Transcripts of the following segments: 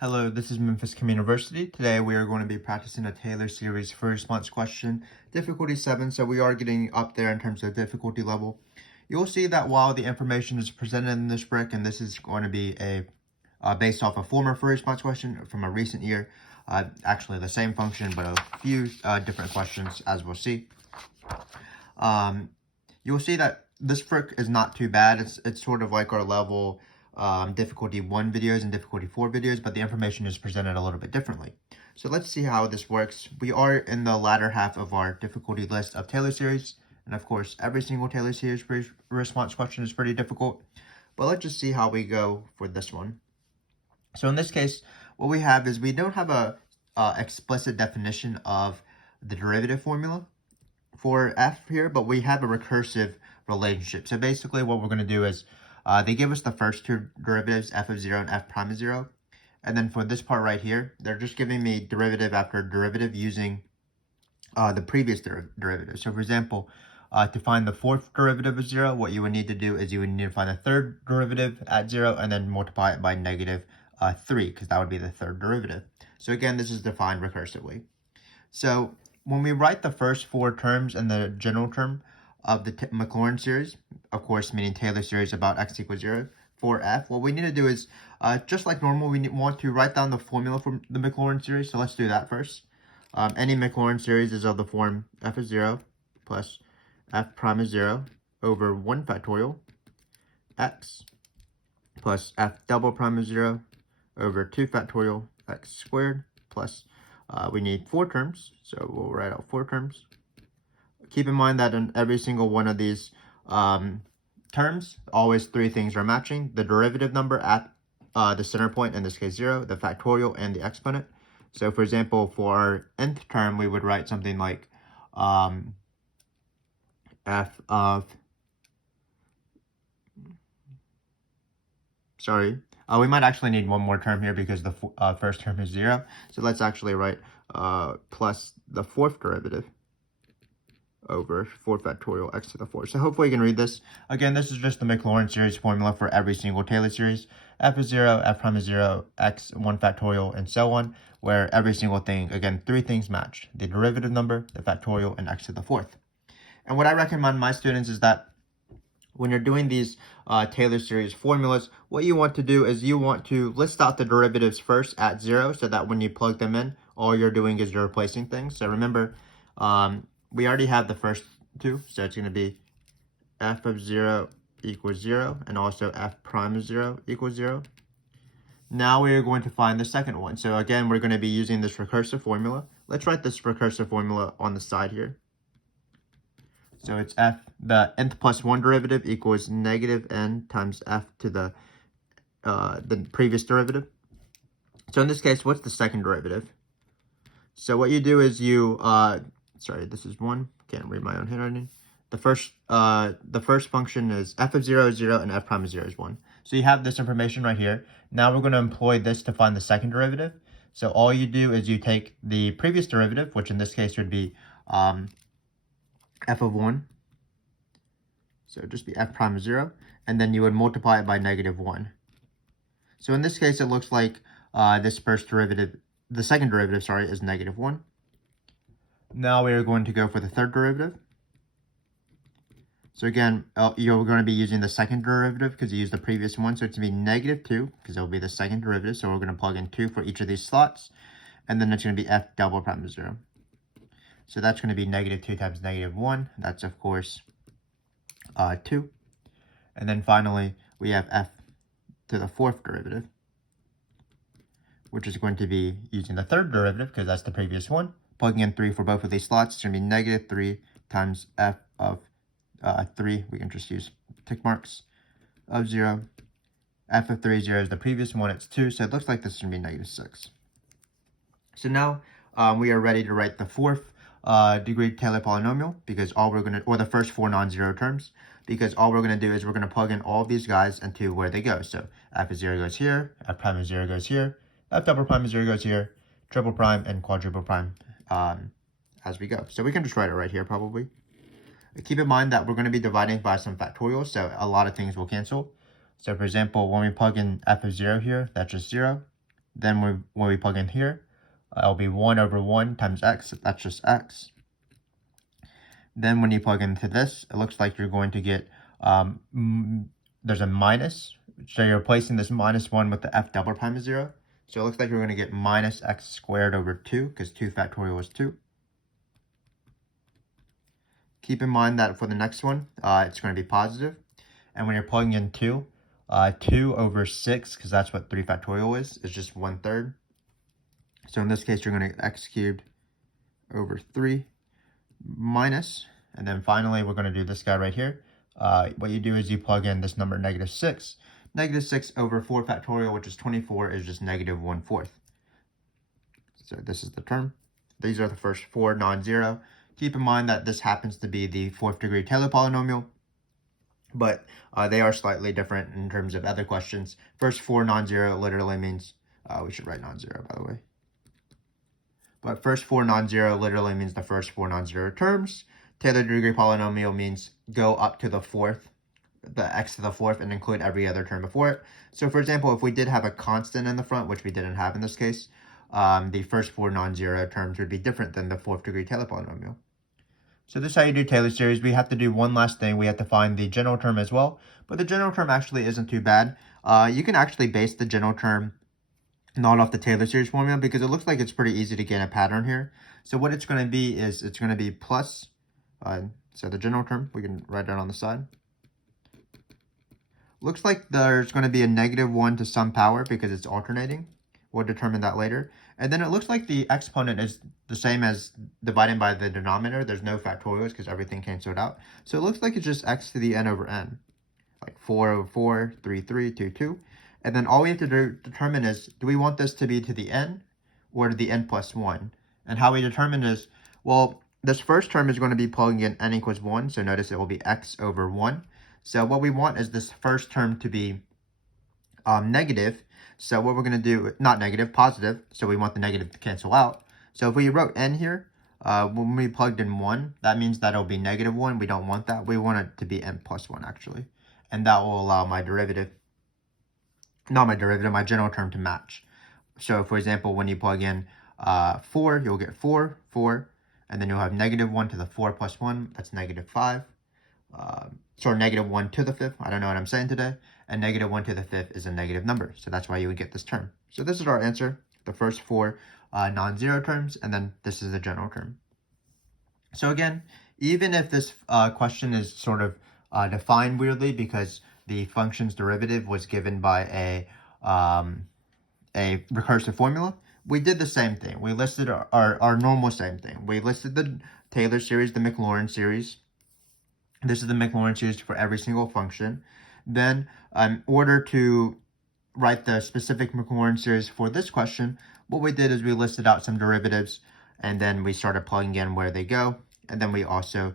Hello, this is Memphis Communiversity. Today we are going to be practicing a Taylor Series free response question, difficulty 7, so we are getting up there in terms of difficulty level. You'll see that while the information is presented in this brick, and this is going to be based off a former free response question from a recent year, actually the same function, but a few different questions, as we'll see. You'll see that this brick is not too bad. It's sort of like our level difficulty 1 videos and difficulty 4 videos, but the information is presented a little bit differently. So let's see how this works. We are in the latter half of our difficulty list of Taylor series, and of course every single Taylor series response question is pretty difficult, but let's just see how we go for this one. So in this case, what we have is we don't have a explicit definition of the derivative formula for f here, but we have a recursive relationship. So basically what we're going to do is they give us the first two derivatives, f of 0 and f prime of 0. And then for this part right here, they're just giving me derivative after derivative using the previous derivative. So for example, to find the fourth derivative of 0, what you would need to do is you would need to find the third derivative at 0 and then multiply it by negative 3, because that would be the third derivative. So again, this is defined recursively. So when we write the first four terms and the general term of the Maclaurin series, of course, meaning Taylor series about x equals 0, for f, what we need to do is, just like normal, we want to write down the formula for the Maclaurin series. So let's do that first. Any Maclaurin series is of the form f of 0 plus f prime of 0 over 1 factorial x plus f double prime of 0 over 2 factorial x squared plus we need 4 terms, so we'll write out 4 terms. Keep in mind that in every single one of these terms, always 3 things are matching: the derivative number at the center point, in this case 0, the factorial, and the exponent. So for example, for our nth term, we would write something like f of, we might actually need one more term here because the first term is 0. So let's actually write plus the fourth derivative over 4 factorial x to the 4. So hopefully you can read this. Again, this is just the Maclaurin series formula for every single Taylor series. F is 0, f prime is 0, x 1 factorial, and so on, where every single thing, again, 3 things match: the derivative number, the factorial, and x to the 4th. And what I recommend my students is that when you're doing these Taylor series formulas, what you want to do is you want to list out the derivatives first at 0, so that when you plug them in, all you're doing is you're replacing things. So remember, we already have the first two, so it's going to be f of 0 equals 0, and also f prime of 0 equals 0. Now we are going to find the second one. So again, we're going to be using this recursive formula. Let's write this recursive formula on the side here. So it's f, the nth plus 1 derivative equals negative n times f to the previous derivative. So in this case, what's the second derivative? So what you do is you, sorry, this is 1. Can't read my own handwriting. The first function is f of 0 is 0 and f prime of 0 is 1. So you have this information right here. Now we're going to employ this to find the second derivative. So all you do is you take the previous derivative, which in this case would be f of 1. So just be f prime of 0. And then you would multiply it by negative 1. So in this case, it looks like this first derivative, the second derivative, sorry, is negative 1. Now we are going to go for the third derivative. So again, you're going to be using the second derivative because you used the previous one. So it's going to be negative 2 because it will be the second derivative. So we're going to plug in 2 for each of these slots. And then it's going to be f double prime of 0. So that's going to be negative 2 times negative 1. That's, of course, 2. And then finally, we have f to the 4th derivative, which is going to be using the third derivative because that's the previous one. Plugging in 3 for both of these slots, it's going to be negative 3 times f of 3. We can just use tick marks of 0. F of 3 is 0 is the previous one. It's 2. So it looks like this is going to be negative 6. So now we are ready to write the 4th degree Taylor polynomial, because all we're going to, or the first 4 non-zero terms, because all we're going to do is we're going to plug in all of these guys into where they go. So f of 0 goes here, f prime of 0 goes here, f double prime of 0 goes here, triple prime and quadruple prime as we go. So we can just write it right here probably. Keep in mind that we're going to be dividing by some factorials, so a lot of things will cancel. So for example, when we plug in f of 0 here, that's just 0. Then when we plug in here, it'll be 1 over 1 times x. That's just x. Then when you plug into this, it looks like you're going to get, there's a minus. So you're replacing this minus 1 with the f double prime is 0. So it looks like you're going to get minus x squared over 2, because 2 factorial is 2. Keep in mind that for the next one, it's going to be positive. And when you're plugging in 2, 2 over 6, because that's what 3 factorial is just 1/3. So in this case, you're going to get x cubed over 3 minus, and then finally, we're going to do this guy right here. What you do is you plug in this number, negative 6. Negative 6 over 4 factorial, which is 24, is just negative 1/4. So this is the term. These are the first 4 non-zero. Keep in mind that this happens to be the 4th degree Taylor polynomial, but they are slightly different in terms of other questions. First 4 non-zero literally means, we should write non-zero, by the way. But first 4 non-zero literally means the first 4 non-zero terms. Taylor degree polynomial means go up to the 4th, the x to the 4th, and include every other term before it. So for example, if we did have a constant in the front, which we didn't have in this case, the first 4 non-zero terms would be different than the 4th degree Taylor polynomial. So this is how you do Taylor series. We have to do one last thing. We have to find the general term as well. But the general term actually isn't too bad. You can actually base the general term not off the Taylor series formula, because it looks like it's pretty easy to get a pattern here. So what it's going to be is it's going to be plus, so the general term, we can write it on the side. Looks like there's going to be a negative 1 to some power because it's alternating. We'll determine that later. And then it looks like the exponent is the same as dividing by the denominator. There's no factorials because everything canceled out. So it looks like it's just x to the n over n. Like 4 over 4, 3, 3, 2, 2. And then all we have to determine is, do we want this to be to the n or to the n plus 1? And how we determine is, well, this first term is going to be plugging in n equals 1. So notice it will be x over 1. So what we want is this first term to be negative. So what we're going to do, not negative, positive. So we want the negative to cancel out. So if we wrote n here, when we plugged in 1, that means that it'll be negative 1. We don't want that. We want it to be n plus 1, actually. And that will allow my derivative, my general term to match. So for example, when you plug in 4, you'll get 4, 4, and then you'll have negative 1 to the 4 plus 1. That's negative 5. Sorry, negative 1 to the 5th. I don't know what I'm saying today. And negative 1 to the 5th is a negative number. So that's why you would get this term. So this is our answer, the first 4 non-zero terms, and then this is the general term. So again, even if this question is sort of defined weirdly because the function's derivative was given by a recursive formula, we did the same thing. We listed our normal same thing. We listed the Taylor series, the Maclaurin series. This is the Maclaurin series for every single function. Then, in order to write the specific Maclaurin series for this question, what we did is we listed out some derivatives, and then we started plugging in where they go, and then we also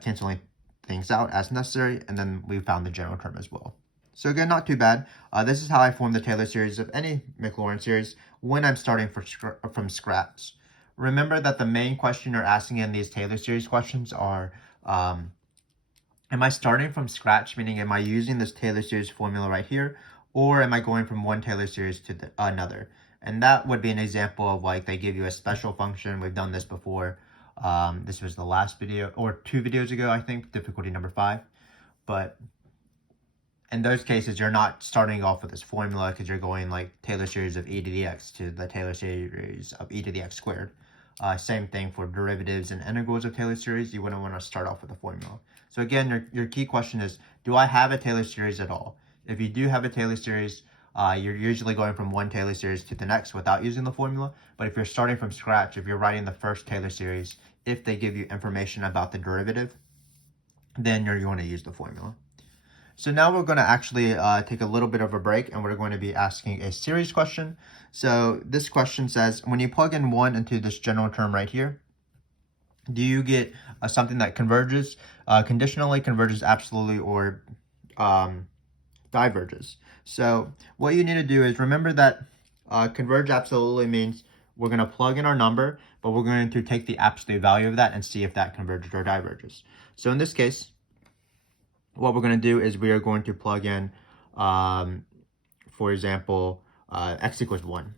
canceling things out as necessary, and then we found the general term as well. So again, not too bad. This is how I form the Taylor series of any Maclaurin series when I'm starting from scratch. Remember that the main question you're asking in these Taylor series questions are, am I starting from scratch, meaning am I using this Taylor series formula right here, or am I going from one Taylor series to another? And that would be an example of like they give you a special function. We've done this before. This was the last video, or 2 videos ago, I think, difficulty number 5. But in those cases, you're not starting off with this formula because you're going like Taylor series of e to the x to the Taylor series of e to the x squared. Same thing for derivatives and integrals of Taylor series. You wouldn't want to start off with a formula. So again, your key question is, do I have a Taylor series at all? If you do have a Taylor series, you're usually going from one Taylor series to the next without using the formula. But if you're starting from scratch, if you're writing the first Taylor series, if they give you information about the derivative, then you're going to use the formula. So now we're going to actually take a little bit of a break, and we're going to be asking a series question. So this question says, when you plug in 1 into this general term right here, do you get something that converges, conditionally, converges absolutely, or diverges? So what you need to do is remember that converge absolutely means we're going to plug in our number, but we're going to take the absolute value of that and see if that converges or diverges. So in this case, what we're going to do is we are going to plug in, for example, x equals 1.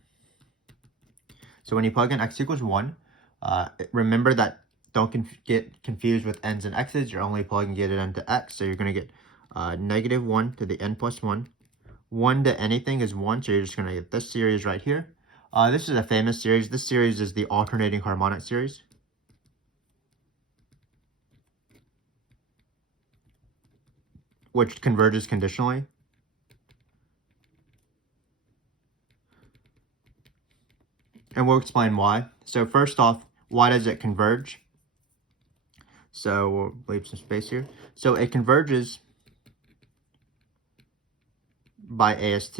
So when you plug in x equals 1, remember that don't get confused with n's and x's. You're only plugging it into x. So you're going to get negative 1 to the n plus 1. 1 to anything is 1, so you're just going to get this series right here. This is a famous series. This series is the alternating harmonic series. Which converges conditionally. And we'll explain why. So first off, why does it converge? So we'll leave some space here. So it converges by AST.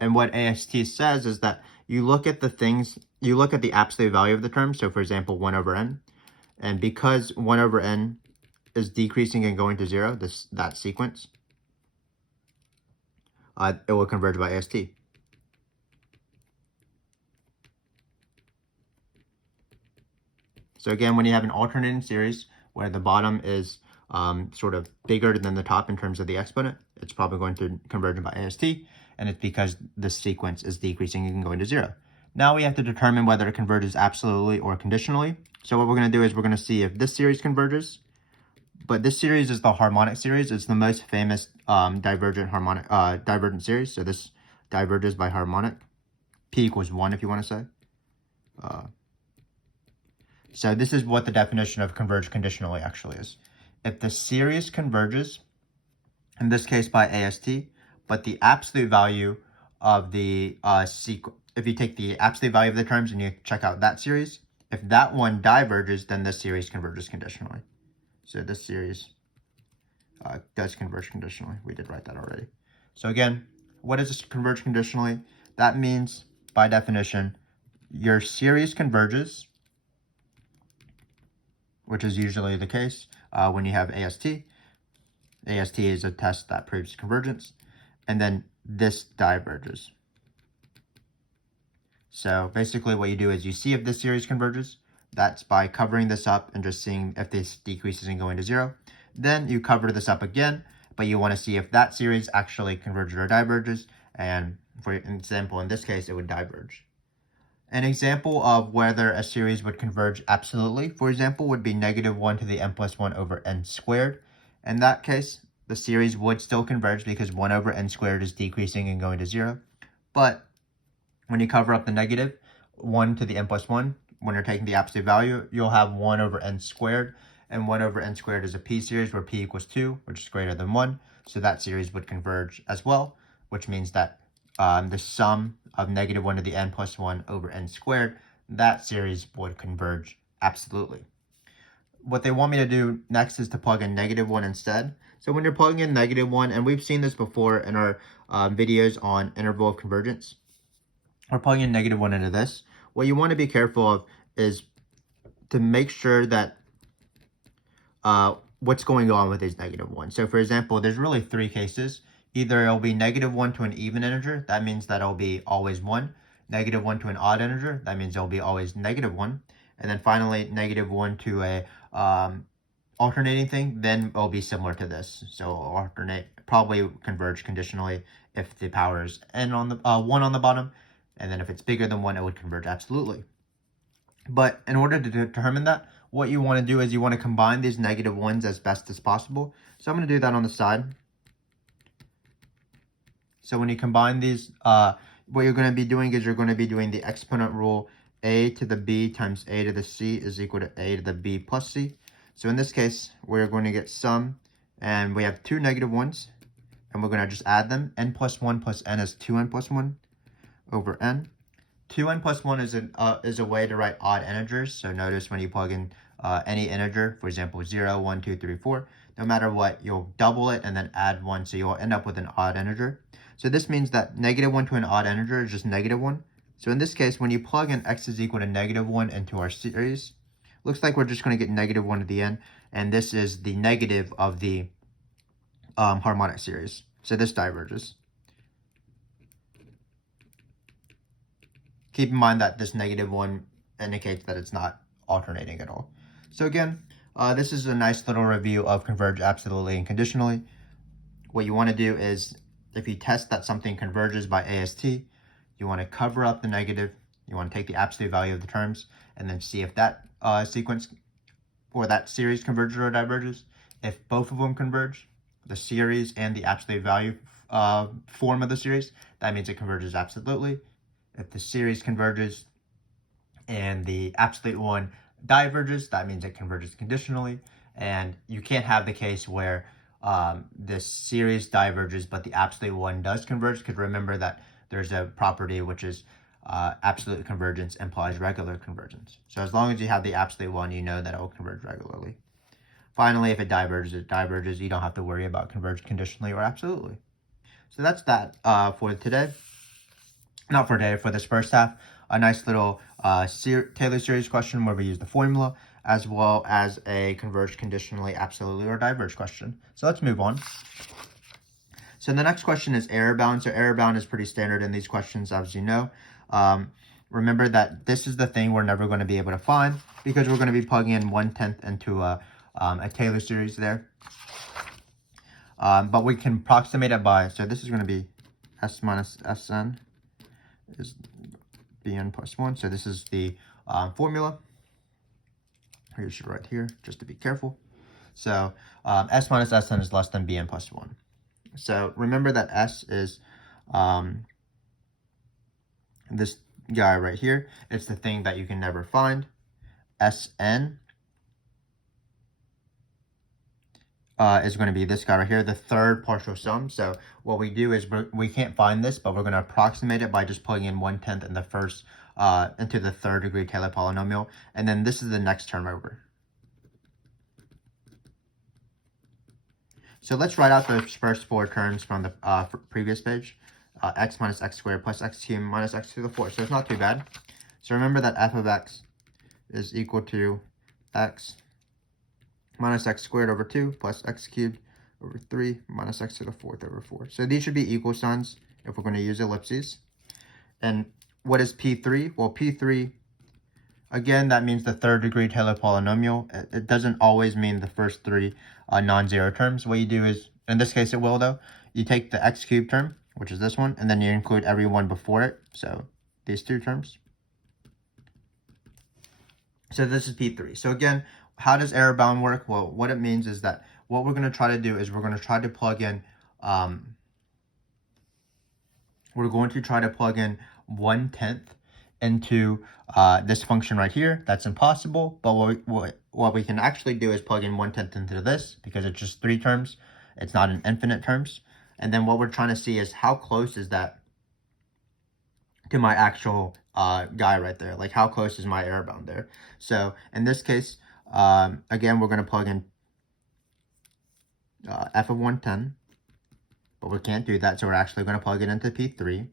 And what AST says is that you look at the absolute value of the term. So for example, 1 over n. And because 1 over n is decreasing and going to 0, that sequence, it will converge by AST. So again, when you have an alternating series where the bottom is sort of bigger than the top in terms of the exponent, it's probably going to converge by AST, and it's because the sequence is decreasing and going to 0. Now we have to determine whether it converges absolutely or conditionally. So what we're going to do is we're going to see if this series converges, but this series is the harmonic series. It's the most famous divergent series. So this diverges by harmonic. P equals 1 if you want to say. So this is what the definition of converge conditionally actually is. If the series converges, in this case by AST, but the absolute value of the if you take the absolute value of the terms and you check out that series, if that one diverges, then this series converges conditionally. So this series does converge conditionally. We did write that already. So again, what is this converge conditionally? That means, by definition, your series converges, which is usually the case when you have AST. AST is a test that proves convergence. And then this diverges. So basically what you do is you see if this series converges. That's by covering this up and just seeing if this decreases and going to 0. Then you cover this up again, but you want to see if that series actually converges or diverges. And for example, in this case, it would diverge. An example of whether a series would converge absolutely, for example, would be negative 1 to the n plus 1 over n squared. In that case, the series would still converge because 1 over n squared is decreasing and going to 0. But when you cover up the negative 1 to the n plus 1, when you're taking the absolute value, you'll have 1 over n squared. And 1 over n squared is a p series where p equals 2, which is greater than 1. So that series would converge as well, which means that the sum of negative 1 to the n plus 1 over n squared, that series would converge absolutely. What they want me to do next is to plug in negative 1 instead. So when you're plugging in negative 1, and we've seen this before in our videos on interval of convergence, we're plugging in negative 1 into this. What you want to be careful of is to make sure that what's going on with these negative 1. So for example, there's really 3 cases. Either it'll be negative 1 to an even integer, that means that it'll be always 1. Negative 1 to an odd integer, that means it'll be always negative 1. And then finally, negative 1 to a alternating thing, then it'll be similar to this. So alternate, probably converge conditionally if the power is n on the 1 on the bottom, and then if it's bigger than 1, it would converge absolutely. But in order to determine that, what you want to do is you want to combine these negative 1s as best as possible. So I'm going to do that on the side. So when you combine these, what you're going to be doing is you're going to be doing the exponent rule. A to the b times a to the c is equal to a to the b plus c. So in this case, we're going to get sum, and we have 2 negative 1s, and we're going to just add them. N plus 1 plus n is 2n plus 1 over n. 2n plus 1 is a way to write odd integers. So notice when you plug in any integer, for example, 0, 1, 2, 3, 4, no matter what, you'll double it and then add 1, so you'll end up with an odd integer. So this means that negative 1 to an odd integer is just negative 1. So in this case, when you plug in x is equal to negative 1 into our series, looks like we're just going to get negative 1 at the end, and this is the negative of the harmonic series. So this diverges. Keep in mind that this negative 1 indicates that it's not alternating at all. So again, this is a nice little review of converge absolutely and conditionally. What you want to do is, if you test that something converges by AST, you want to cover up the negative You want to take the absolute value of the terms and then see if that sequence or that series converges or diverges. If both of them converge, the series and the absolute value form of the series, that means it converges absolutely. If the series converges and the absolute one diverges, that means it converges conditionally. And you can't have the case where this series diverges but the absolute one does converge, because remember that there's a property which is absolute convergence implies regular convergence. So as long as you have the absolute one, you know that it will converge regularly. Finally, if it diverges, it diverges. You don't have to worry about converged conditionally or absolutely. So that's that for today. Not for today, for this first half. A nice little Taylor series question where we use the formula, as well as a converged conditionally, absolutely, or diverged question. So let's move on. So the next question is error bound. So error bound is pretty standard in these questions, as you know. Remember that this is the thing we're never going to be able to find, because we're going to be plugging in 1/10 into a Taylor series there. But we can approximate it by, so this is going to be S minus Sn is Bn plus 1. So this is the formula. You should write here just to be careful. So S minus Sn is less than Bn plus 1. So remember that S is this guy right here. It's the thing that you can never find. Sn is going to be this guy right here, the third partial sum. So what we do is we can't find this, but we're going to approximate it by just plugging in 1/10 in the first into the third degree Taylor polynomial, and then this is the next term over. So let's write out those first four terms from the previous page. X minus x squared plus x cubed minus x to the 4th. So it's not too bad. So remember that f of x is equal to x minus x squared over 2 plus x cubed over 3 minus x to the 4th over 4. So these should be equal signs if we're going to use ellipses. And what is P3? Well, P3, again, that means the third degree Taylor polynomial. It doesn't always mean the first three non-zero terms. What you do is, in this case it will though, you take the x cubed term, which is this one, and then you include every one before it. So these two terms. So this is P3. So again, how does error bound work? Well, what it means is that what we're going to try to do is we're going to try to plug in 1/10 into this function right here. That's impossible, but what we can actually do is plug in 1/10 into this, because it's just 3 terms. It's not an infinite terms. And then what we're trying to see is how close is that to my actual guy right there. Like how close is my error bound there? So in this case, again, we're going to plug in f of 1/10, but we can't do that, so we're actually going to plug it into P3.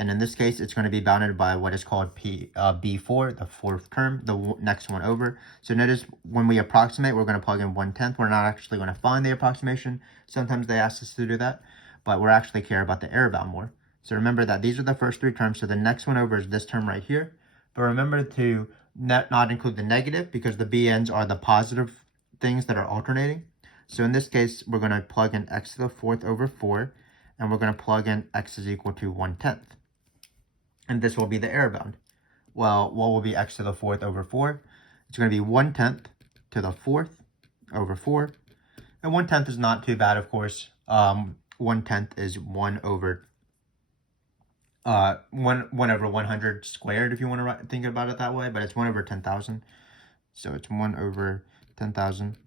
And in this case, it's going to be bounded by what is called B4, the 4th term, the next one over. So notice when we approximate, we're going to plug in 1/10. We're not actually going to find the approximation. Sometimes they ask us to do that, but we're actually care about the error bound more. So remember that these are the first 3 terms. So the next one over is this term right here. But remember to not include the negative, because the BNs are the positive things that are alternating. So in this case, we're going to plug in x to the 4th over 4, and we're going to plug in x is equal to 1/10. And this will be the error bound. Well, what will be x to the 4th over 4? It's going to be 1/10 to the 4th over 4. And 1/10 is not too bad, of course. 1/10 is 1 over 100 squared, if you want to think about it that way, but it's 1 over 10,000. So it's 1 over 10,000.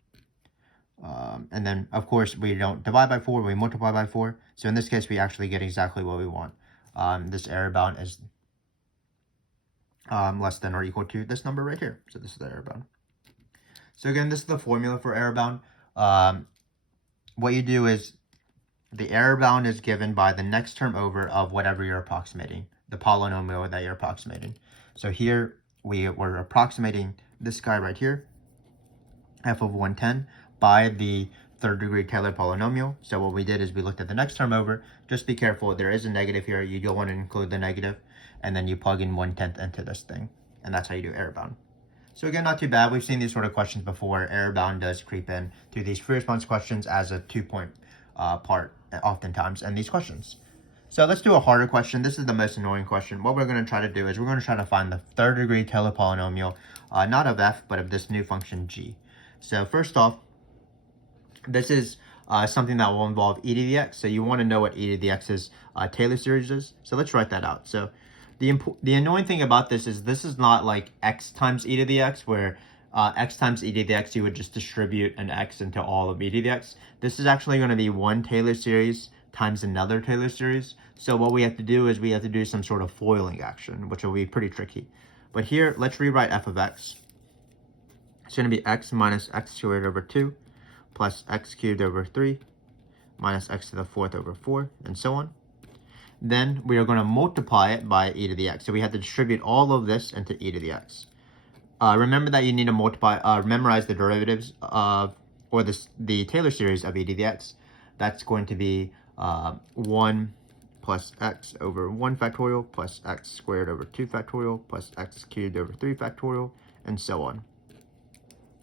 And then, of course, we don't divide by 4, we multiply by 4. So in this case, we actually get exactly what we want. This error bound is less than or equal to this number right here. So this is the error bound. So again, this is the formula for error bound. What you do is the error bound is given by the next term over of whatever you're approximating, the polynomial that you're approximating. So here we're approximating this guy right here, f of 1/10, by the third degree Taylor polynomial. So what we did is we looked at the next term over. Just be careful, there is a negative here. You don't want to include the negative, and then you plug in 1/10 into this thing, and that's how you do error bound. So again, not too bad. We've seen these sort of questions before. Error bound does creep in to these free response questions as a 2-point part oftentimes in these questions. So let's do a harder question. This is the most annoying question. What we're going to try to do is we're going to try to find the third degree Taylor polynomial, not of f, but of this new function g. So first off, this is something that will involve e to the x. So you want to know what e to the x's Taylor series is. So let's write that out. So the annoying thing about this is not like x times e to the x, where x times e to the x, you would just distribute an x into all of e to the x. This is actually going to be one Taylor series times another Taylor series. So what we have to do is we have to do some sort of foiling action, which will be pretty tricky. But here, let's rewrite f of x. It's going to be x minus x squared over 2 plus x cubed over 3 minus x to the fourth over 4, and so on. Then we are going to multiply it by e to the x. So we have to distribute all of this into e to the x. Remember that you need to memorize the derivatives of, or the Taylor series of e to the x. That's going to be 1 plus x over 1 factorial plus x squared over 2 factorial plus x cubed over 3 factorial, and so on.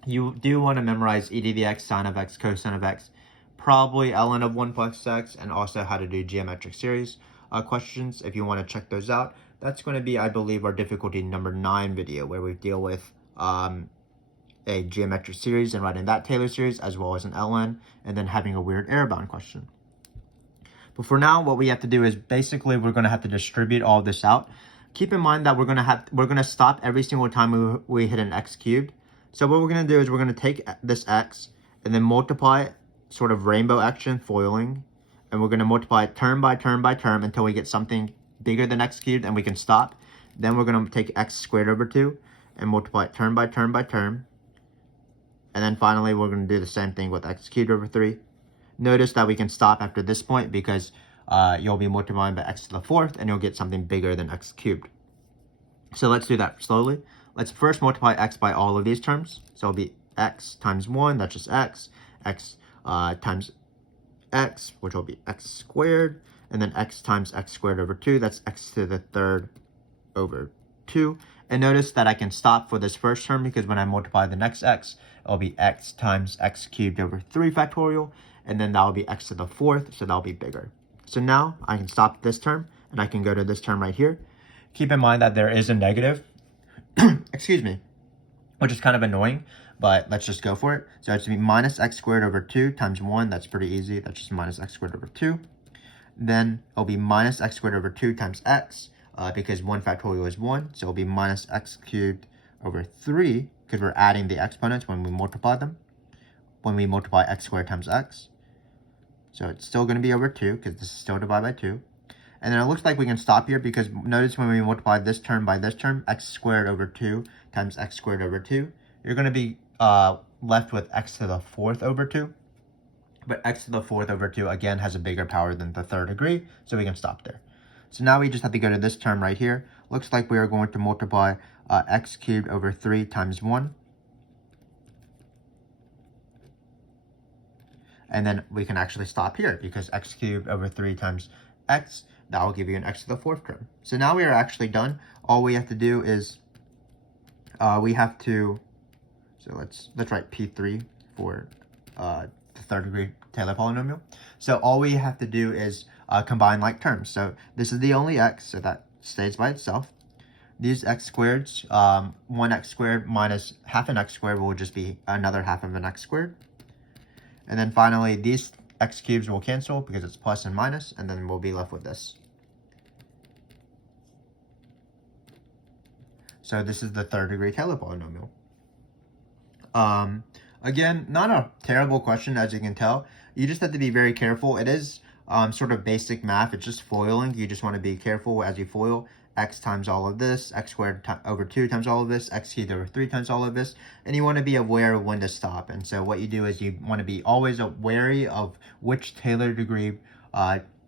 You do want to memorize e to the x, sine of x, cosine of x, probably ln of 1 plus x, and also how to do geometric series questions if you want to check those out. That's going to be, I believe, our difficulty number 9 video, where we deal with a geometric series and writing that Taylor series as well as an ln, and then having a weird error bound question. But for now, what we have to do is basically we're going to have to distribute all of this out. Keep in mind that we're going to stop every single time we hit an x cubed. So what we're going to do is we're going to take this x and then multiply it, sort of rainbow action, foiling, and we're going to multiply it term by term by term until we get something bigger than x cubed, and we can stop. Then we're going to take x squared over 2 and multiply it term by term by term. And then finally, we're going to do the same thing with x cubed over 3. Notice that we can stop after this point because you'll be multiplying by x to the fourth, and you'll get something bigger than x cubed. So let's do that slowly. Let's first multiply x by all of these terms. So it'll be x times 1, that's just x, x times x, which will be x squared, and then x times x squared over 2, that's x to the third over 2. And notice that I can stop for this first term because when I multiply the next x, it'll be x times x cubed over 3 factorial, and then that'll be x to the fourth, so that'll be bigger. So now I can stop this term, and I can go to this term right here. Keep in mind that there is a negative, excuse me, which is kind of annoying, but let's just go for it. So it's going to be minus x squared over 2 times 1. That's pretty easy. That's just minus x squared over 2. Then it'll be minus x squared over 2 times x, because 1 factorial is 1. So it'll be minus x cubed over 3, because we're adding the exponents when we multiply them, when we multiply x squared times x. So it's still going to be over 2, because this is still divided by 2. And then it looks like we can stop here because notice when we multiply this term by this term, x squared over 2 times x squared over 2, you're going to be left with x to the fourth over 2. But x to the fourth over 2, again, has a bigger power than the third degree, so we can stop there. So now we just have to go to this term right here. Looks like we are going to multiply x cubed over 3 times 1. And then we can actually stop here because x cubed over 3 times x, that will give you an x to the fourth term. So now we are actually done. All we have to do is so let's write P3 for the third degree Taylor polynomial. So all we have to do is combine like terms. So this is the only x, so that stays by itself. These x squareds, 1x squared minus half an x squared will just be another half of an x squared. And then finally, these x cubes will cancel because it's plus and minus, and then we'll be left with this. So this is the third degree Taylor polynomial. Again, not a terrible question, as you can tell. You just have to be very careful. It is sort of basic math. It's just foiling. You just want to be careful as you foil. X times all of this, x squared over 2 times all of this, x cubed over 3 times all of this, and you want to be aware of when to stop. And so what you do is you want to be always wary of which Taylor degree,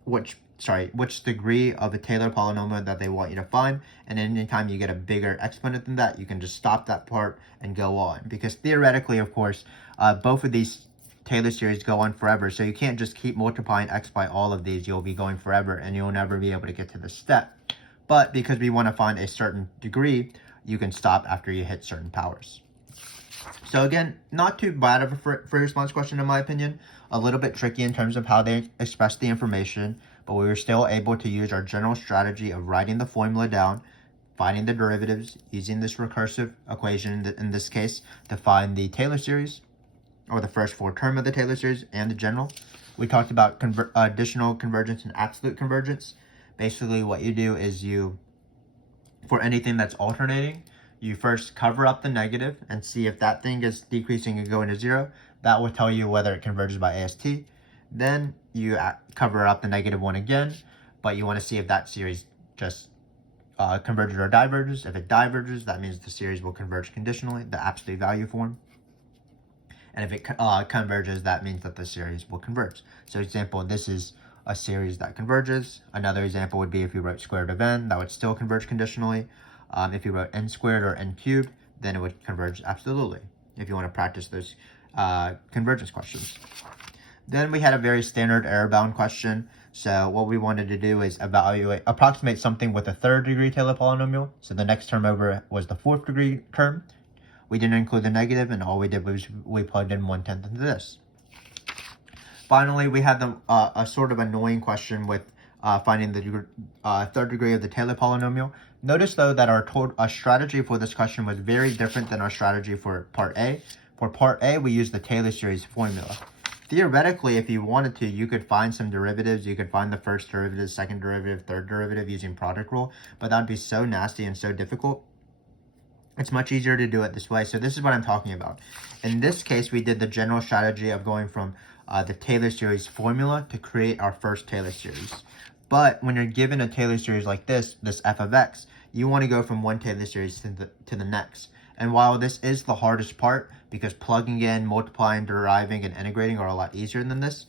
which degree of the Taylor polynomial that they want you to find. And anytime you get a bigger exponent than that, you can just stop that part and go on. Because theoretically, of course, both of these Taylor series go on forever. So you can't just keep multiplying x by all of these. You'll be going forever, and you'll never be able to get to this step. But because we want to find a certain degree, you can stop after you hit certain powers. So again, not too bad of a free response question in my opinion. A little bit tricky in terms of how they express the information. but we were still able to use our general strategy of writing the formula down, finding the derivatives, using this recursive equation in this case to find the Taylor series, or the first 4 term of the Taylor series, and the general. We talked about additional convergence and absolute convergence. Basically, what you do is for anything that's alternating, you first cover up the negative and see if that thing is decreasing and going to 0. That will tell you whether it converges by AST. Then you cover up the negative one again, but you want to see if that series just converges or diverges. If it diverges, that means the series will converge conditionally, the absolute value form. And if it converges, that means that the series will converge. So example, this is a series that converges. Another example would be if you wrote square root of n, that would still converge conditionally. If you wrote n squared or n cubed, then it would converge absolutely, if you want to practice those convergence questions. Then we had a very standard error-bound question. So what we wanted to do is approximate something with a 3rd degree Taylor polynomial. So the next term over was the 4th degree term. We didn't include the negative, and all we did was we plugged in 1/10 into this. Finally, we had a sort of annoying question with finding the 3rd degree of the Taylor polynomial. Notice, though, that our strategy for this question was very different than our strategy for part A. For part A, we used the Taylor series formula. Theoretically, if you wanted to, you could find some derivatives. You could find the first derivative, second derivative, third derivative using product rule, but that'd be so nasty and so difficult. It's much easier to do it this way. So this is what I'm talking about. In this case, we did the general strategy of going from the Taylor series formula to create our first Taylor series. But when you're given a Taylor series like this f of x, you want to go from one Taylor series to the next. And while this is the hardest part, because plugging in, multiplying, deriving, and integrating are a lot easier than this,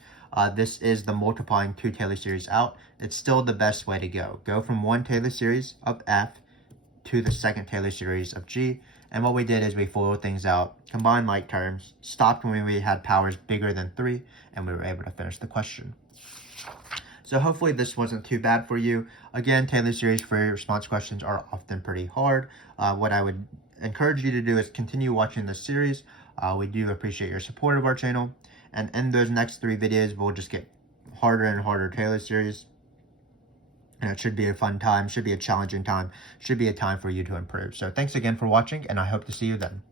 this is the multiplying 2 Taylor series out. It's still the best way to go. Go from one Taylor series of f to the second Taylor series of g. And what we did is we FOILed things out, combined like terms, stopped when we had powers bigger than 3, and we were able to finish the question. So hopefully this wasn't too bad for you. Again, Taylor series free response questions are often pretty hard. What I would encourage you to do is continue watching this series. We do appreciate your support of our channel. And in those next 3 videos, we'll just get harder and harder Taylor series. And it should be a fun time, should be a challenging time, should be a time for you to improve. So thanks again for watching, and I hope to see you then.